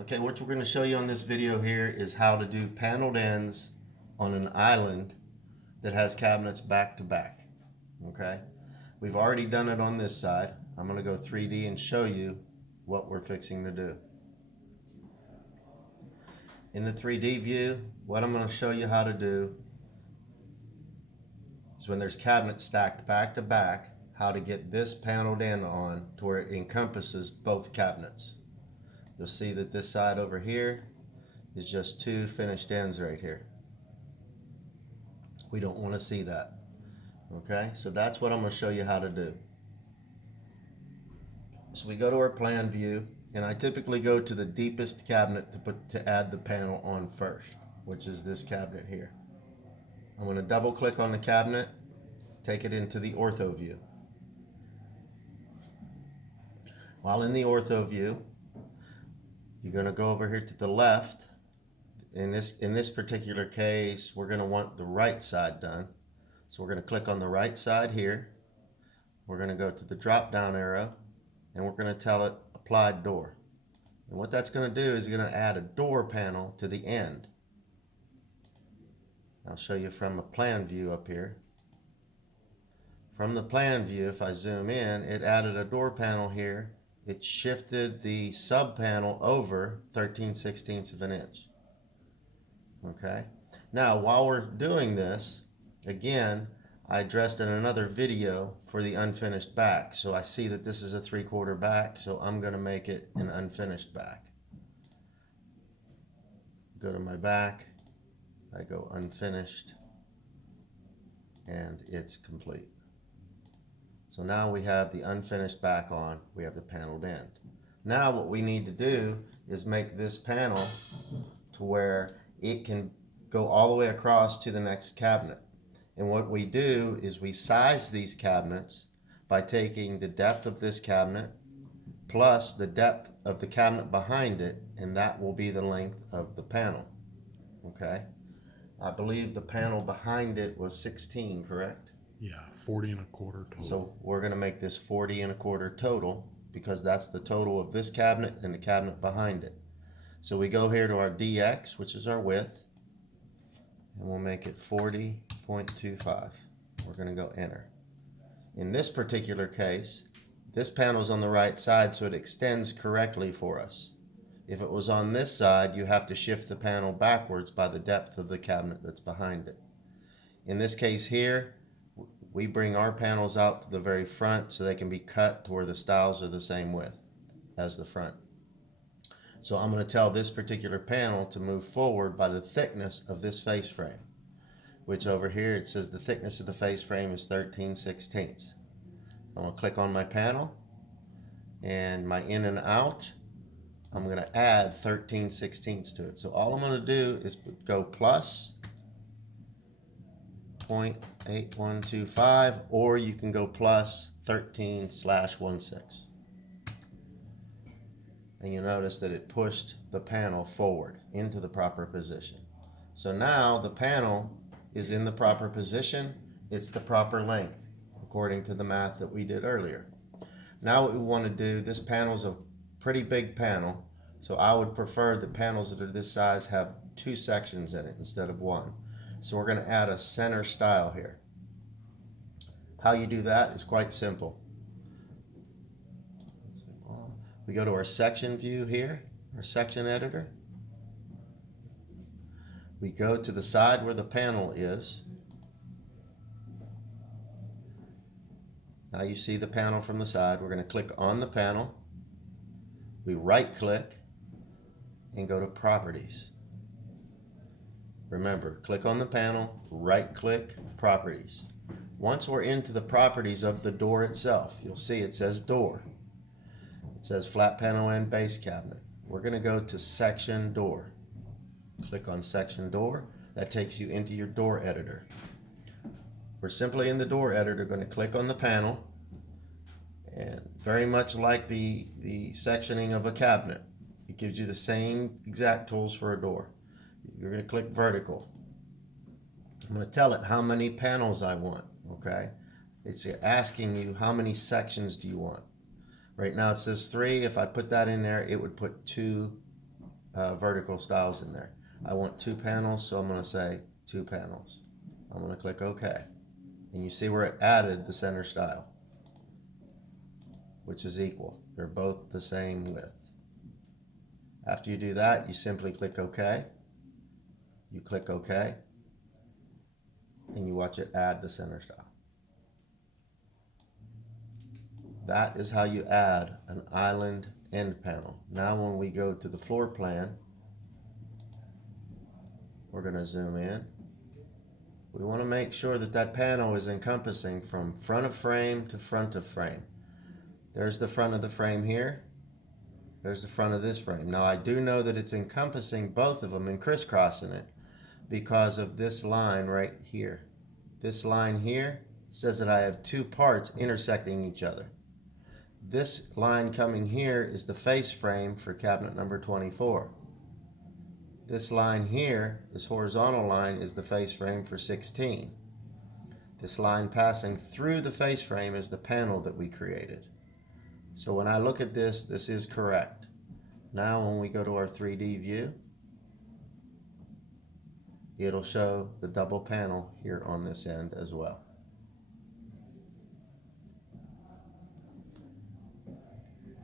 Okay, what we're going to show you on this video here is how to do paneled ends on an island that has cabinets back to back. Okay, we've already done it on this side. I'm going to go 3D and show you what we're fixing to do. In the 3D view, what I'm going to show you how to do is when there's cabinets stacked back to back, how to get this paneled end on to where it encompasses both cabinets. You'll see that this side over here is just two finished ends right here. We don't want to see that. Okay, so that's what I'm going to show you how to do. So we go to our plan view, and I typically go to the deepest cabinet to add the panel on first, which is this cabinet here. I'm going to double click on the cabinet, take it into the ortho view. While in the ortho view, you're going to go over here to the left. In this particular case, we're going to want the right side done. So we're going to click on the right side here. We're going to go to the drop down arrow, and we're going to tell it applied door. And what that's going to do is going to add a door panel to the end. I'll show you from a plan view up here. From the plan view, if I zoom in, it added a door panel here. It shifted the sub panel over 13/16 of an inch. Okay. Now, while we're doing this, again, I addressed in another video for the unfinished back. So I see that this is a 3/4 back, so I'm going to make it an unfinished back. Go to my back, I go unfinished, and it's complete. So now we have the unfinished back on, we have the paneled end. Now what we need to do is make this panel to where it can go all the way across to the next cabinet. And what we do is we size these cabinets by taking the depth of this cabinet plus the depth of the cabinet behind it, and that will be the length of the panel. Okay? I believe the panel behind it was 16, correct? Yeah, 40 and a quarter total. So we're going to make this 40 and a quarter total because that's the total of this cabinet and the cabinet behind it. So we go here to our DX, which is our width, and we'll make it 40.25. We're going to go enter. In this particular case, this panel is on the right side, so it extends correctly for us. If it was on this side, you have to shift the panel backwards by the depth of the cabinet that's behind it. In this case here, we bring our panels out to the very front so they can be cut to where the stiles are the same width as the front. So I'm going to tell this particular panel to move forward by the thickness of this face frame, which over here it says the thickness of the face frame is 13/16. I'm going to click on my panel, and my in and out, I'm going to add 13/16 to it. So all I'm going to do is go plus 0.8125, or you can go plus 13/16. And you notice that it pushed the panel forward into the proper position. So now the panel is in the proper position. It's the proper length according to the math that we did earlier. Now what we want to do, this panel is a pretty big panel, so I would prefer that panels that are this size have two sections in it instead of one. So we're going to add a center stile here. How you do that is quite simple. We go to our section view here, our section editor. We go to the side where the panel is. Now you see the panel from the side. We're going to click on the panel. We right click and go to properties. Remember, click on the panel, right click, properties. Once we're into the properties of the door itself, you'll see it says door. It says flat panel and base cabinet. We're going to go to section door. Click on section door. That takes you into your door editor. We're simply in the door editor going to click on the panel, and very much like the sectioning of a cabinet, it gives you the same exact tools for a door. You're going to click vertical. I'm going to tell it how many panels I want. Okay, it's asking you how many sections do you want. Right now it says 3. If I put that in there, it would put 2 vertical stiles in there. I want 2 panels, so I'm going to say 2 panels. I'm going to click OK. And you see where it added the center stile, which is equal. They're both the same width. After you do that, you simply click OK. You click OK, and you watch it add the center stile. That is how you add an island end panel. Now when we go to the floor plan, we're going to zoom in. We want to make sure that that panel is encompassing from front of frame to front of frame. There's the front of the frame here. There's the front of this frame. Now I do know that it's encompassing both of them and crisscrossing it because of this line right here. This line here says that I have 2 parts intersecting each other. This line coming here is the face frame for cabinet number 24. This line here, this horizontal line, is the face frame for 16. This line passing through the face frame is the panel that we created. So when I look at this, this is correct. Now when we go to our 3D view, it'll show the double panel here on this end as well.